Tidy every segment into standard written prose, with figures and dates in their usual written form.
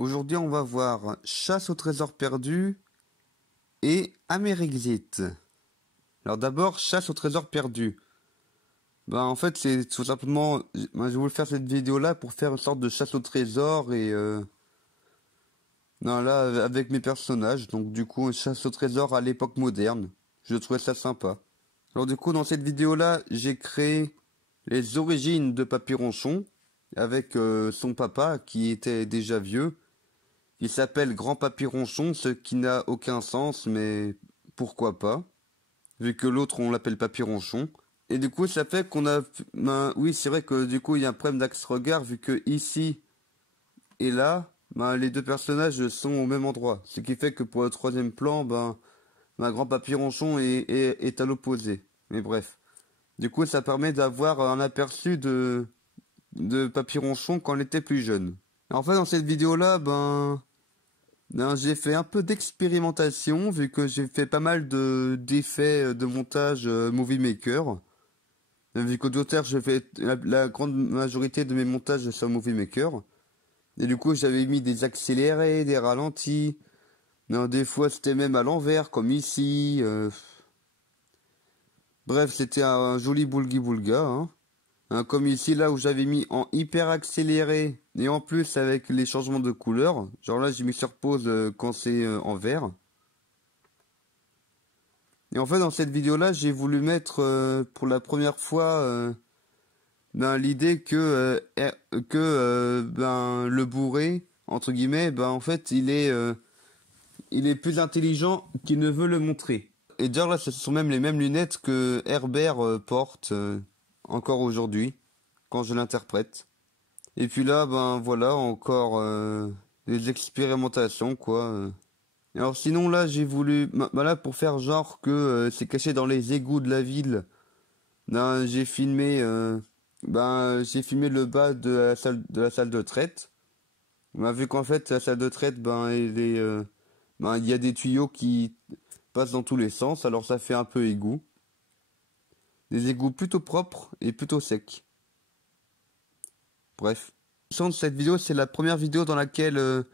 Aujourd'hui, on va voir Chasse au trésor perdu et Amérexit. Alors d'abord, Chasse au trésor perdu. En fait, c'est tout simplement... je voulais faire cette vidéo-là pour faire une sorte de chasse au trésor et... non, là, avec mes personnages. Donc du coup, une chasse au trésor à l'époque moderne. Je trouvais ça sympa. Alors du coup, dans cette vidéo-là, j'ai créé les origines de Papy-Ronchon avec son papa qui était déjà vieux. Il s'appelle Grand Papy-Ronchon, ce qui n'a aucun sens, mais pourquoi pas, vu que l'autre on l'appelle Papy-Ronchon. Et du coup ça fait qu'on a... oui, c'est vrai que du coup il y a un problème d'axe-regard, vu que ici et là, les deux personnages sont au même endroit. Ce qui fait que pour le troisième plan, Grand Papy-Ronchon est à l'opposé. Mais bref. Du coup ça permet d'avoir un aperçu de Papy-Ronchon quand il était plus jeune. En fait dans cette vidéo-là, j'ai fait un peu d'expérimentation vu que j'ai fait pas mal d'effets de montage Movie Maker. Vu qu'au total j'ai fait la grande majorité de mes montages sur Movie Maker. Et du coup j'avais mis des accélérés, des ralentis. Non, des fois c'était même à l'envers comme ici. Bref, c'était un joli boulgui-boulga. Comme ici là où j'avais mis en hyper accéléré et en plus avec les changements de couleur. Genre là j'ai mis sur pause quand c'est en vert. Et en fait dans cette vidéo là j'ai voulu mettre pour la première fois l'idée que le bourré entre guillemets en fait il est plus intelligent qu'il ne veut le montrer. Et d'ailleurs là ce sont même les mêmes lunettes que Herbert porte encore aujourd'hui quand je l'interprète. Et puis là, voilà, encore des expérimentations, quoi. Et alors sinon, là, j'ai voulu... là, pour faire genre que c'est caché dans les égouts de la ville, j'ai filmé le bas de la salle de traite. Vu qu'en fait, la salle de traite, il y a des tuyaux qui passent dans tous les sens, alors ça fait un peu égout. Des égouts plutôt propres et plutôt secs. Bref. Cette vidéo, c'est la première vidéo dans laquelle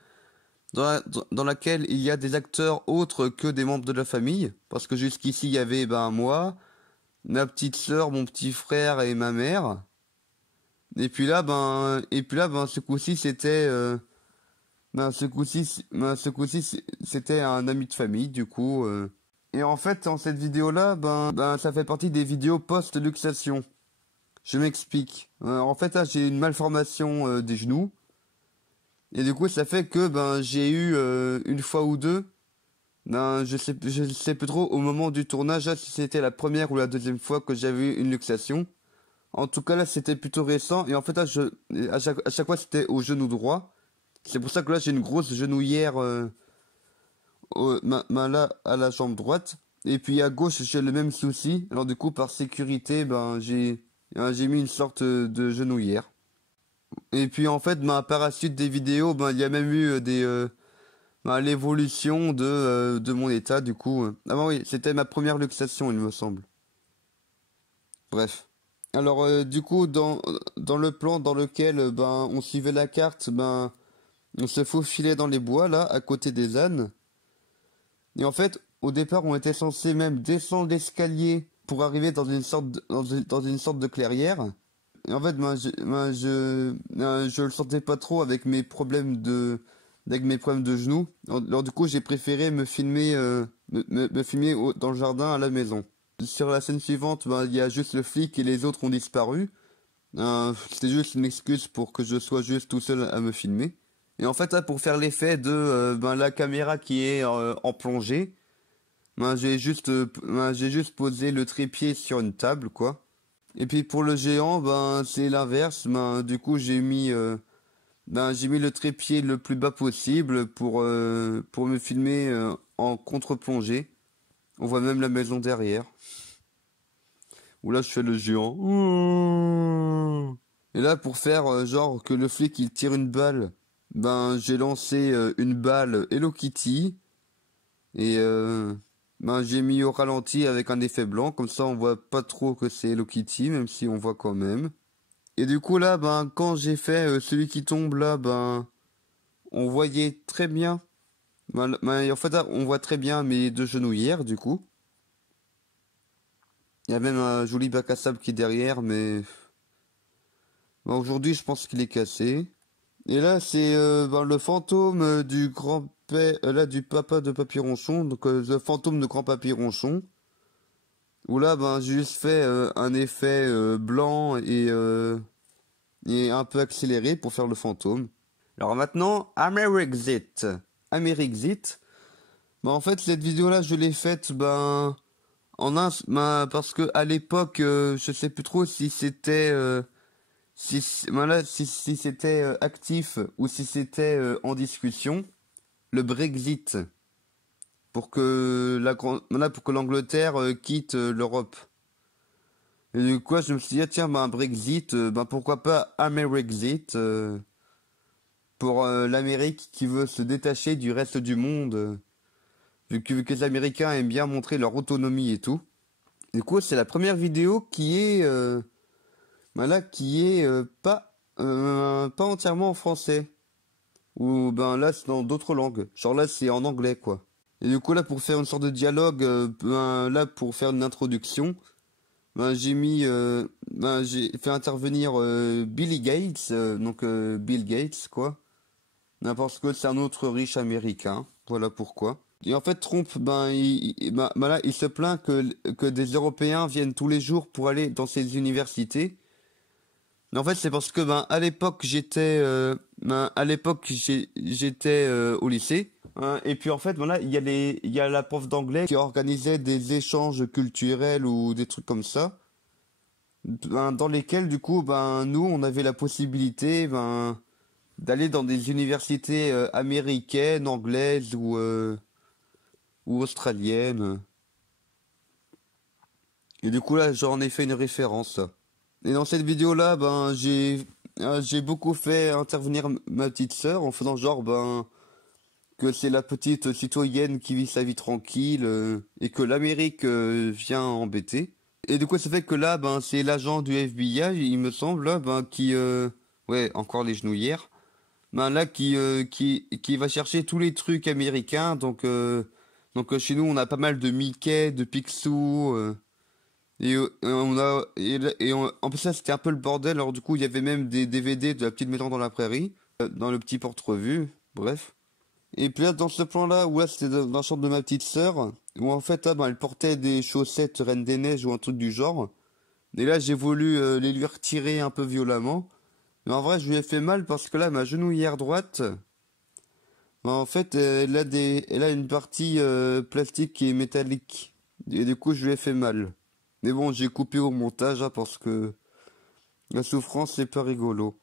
dans laquelle il y a des acteurs autres que des membres de la famille, parce que jusqu'ici il y avait moi, ma petite sœur, mon petit frère et ma mère. Et puis là ce coup-ci c'était ce coup-ci c'était un ami de famille du coup. Et en fait dans cette vidéo là ça fait partie des vidéos post-luxation. Je m'explique. En fait là j'ai une malformation des genoux. Et du coup, ça fait que j'ai eu une fois ou deux, je sais plus trop au moment du tournage là, si c'était la première ou la deuxième fois que j'avais eu une luxation. En tout cas là, c'était plutôt récent et en fait là, à chaque fois c'était au genou droit. C'est pour ça que là j'ai une grosse genouillère là à la jambe droite. Et puis à gauche j'ai le même souci. Alors du coup par sécurité, j'ai mis une sorte de genouillère. Et puis en fait, par la suite des vidéos, il y a même eu l'évolution de mon état du coup. Ah oui, c'était ma première luxation, il me semble. Bref. Alors du coup, dans le plan dans lequel on suivait la carte, on se faufilait dans les bois là, à côté des ânes. Et en fait, au départ, on était censé même descendre l'escalier pour arriver dans une sorte dans une sorte de clairière. Et en fait, je le sentais pas trop avec mes problèmes de genoux. Alors du coup, j'ai préféré me filmer, me filmer dans le jardin à la maison. Sur la scène suivante, il y a juste le flic et les autres ont disparu. C'était juste une excuse pour que je sois juste tout seul à me filmer. Et en fait, là, pour faire l'effet de la caméra qui est en plongée, j'ai juste posé le trépied sur une table, quoi. Et puis pour le géant, c'est l'inverse. Du coup, j'ai mis le trépied le plus bas possible pour me filmer en contre-plongée. On voit même la maison derrière. Où là, je fais le géant. Et là, pour faire genre que le flic il tire une balle, j'ai lancé une balle Hello Kitty et j'ai mis au ralenti avec un effet blanc, comme ça on voit pas trop que c'est Hello Kitty, même si on voit quand même. Et du coup là, quand j'ai fait celui qui tombe là, on voyait très bien. En fait, là, on voit très bien mes deux genouillères, du coup. Il y a même un joli bac à sable qui est derrière, mais aujourd'hui, je pense qu'il est cassé. Et là, c'est le fantôme du grand-père, là, du papa de Papy Ronchon, donc le fantôme de grand Papy Ronchon. Où là, j'ai juste fait un effet blanc et un peu accéléré pour faire le fantôme. Alors maintenant, Amerixit. Amerixit. En fait, cette vidéo-là, je l'ai faite, parce que à l'époque, je sais plus trop si c'était, si c'était actif ou si c'était en discussion, le Brexit, pour que pour que l'Angleterre quitte l'Europe. Et du coup, je me suis dit, tiens, Brexit, pourquoi pas Amerixit, pour l'Amérique qui veut se détacher du reste du monde, vu que les Américains aiment bien montrer leur autonomie et tout. Du coup, c'est la première vidéo qui est, pas entièrement en français. Ou là, c'est dans d'autres langues. Genre là, c'est en anglais, quoi. Et du coup, là, pour faire une sorte de dialogue, là, pour faire une introduction, j'ai fait intervenir Billy Gates, Bill Gates, quoi. N'importe quoi, c'est un autre riche américain. Voilà pourquoi. Et en fait, Trump, là, il se plaint que des Européens viennent tous les jours pour aller dans ces universités. Mais en fait, c'est parce que à l'époque, j'étais au lycée. Hein, et puis en fait, voilà, il y a la prof d'anglais qui organisait des échanges culturels ou des trucs comme ça, dans lesquels du coup, nous, on avait la possibilité, d'aller dans des universités américaines, anglaises ou australiennes. Et du coup là, j'en ai fait une référence. Et dans cette vidéo-là, j'ai beaucoup fait intervenir ma petite sœur en faisant genre, que c'est la petite citoyenne qui vit sa vie tranquille et que l'Amérique vient embêter. Et du coup, ça fait que là, c'est l'agent du FBI, il me semble, là, ouais, encore les genouillères. Là, qui va chercher tous les trucs américains. Donc chez nous, on a pas mal de Mickey, de Picsou. En plus, ça, c'était un peu le bordel. Alors, du coup, il y avait même des DVD de La Petite Maison dans la Prairie, dans le petit porte-revue. Bref. Et puis là, dans ce plan-là, où là, c'était dans la chambre de ma petite sœur, où en fait, là, elle portait des chaussettes Reine des Neiges ou un truc du genre. Et là, j'ai voulu les lui retirer un peu violemment. Mais en vrai, je lui ai fait mal parce que là, ma genouillère droite, en fait, elle a une partie plastique qui est métallique. Et du coup, je lui ai fait mal. Mais bon, j'ai coupé au montage hein, parce que la souffrance, c'est pas rigolo.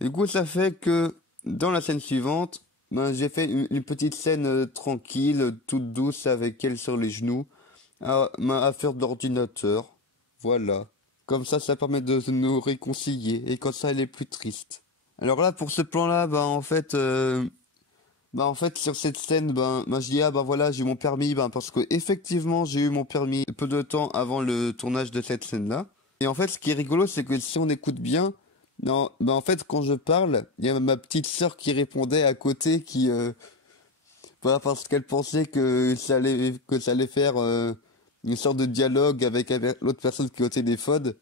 Et du coup, ça fait que dans la scène suivante, j'ai fait une petite scène tranquille, toute douce avec elle sur les genoux, à faire d'ordinateur. Voilà. Comme ça permet de nous réconcilier et comme ça, elle est plus triste. Alors là, pour ce plan-là, en fait, sur cette scène, je dis ah voilà, j'ai eu mon permis, parce que effectivement, j'ai eu mon permis peu de temps avant le tournage de cette scène-là. Et en fait, ce qui est rigolo, c'est que si on écoute bien, non, en fait, quand je parle, il y a ma petite sœur qui répondait à côté, voilà, parce qu'elle pensait que ça allait faire une sorte de dialogue avec l'autre personne qui est au téléphone.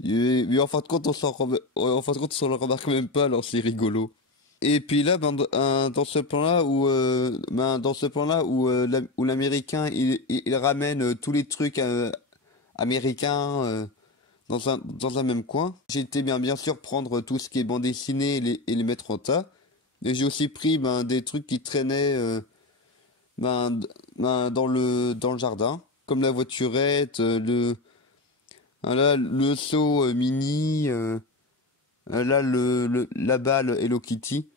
Mais en fin de compte, en fin de compte, on s'en le remarque même pas, alors c'est rigolo. Et puis là, dans ce plan-là où l'Américain il ramène tous les trucs américains dans un même coin, j'ai été bien sûr prendre tout ce qui est bande dessinée et les mettre en tas. Et j'ai aussi pris des trucs qui traînaient dans le jardin, comme la voiturette, le seau mini, la balle Hello Kitty.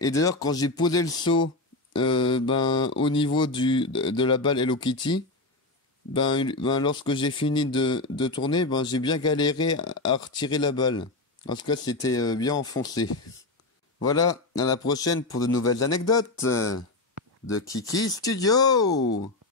Et d'ailleurs, quand j'ai posé le seau au niveau de la balle Hello Kitty, lorsque j'ai fini de tourner, j'ai bien galéré à retirer la balle. En tout cas, c'était bien enfoncé. Voilà, à la prochaine pour de nouvelles anecdotes de Kiki Studio.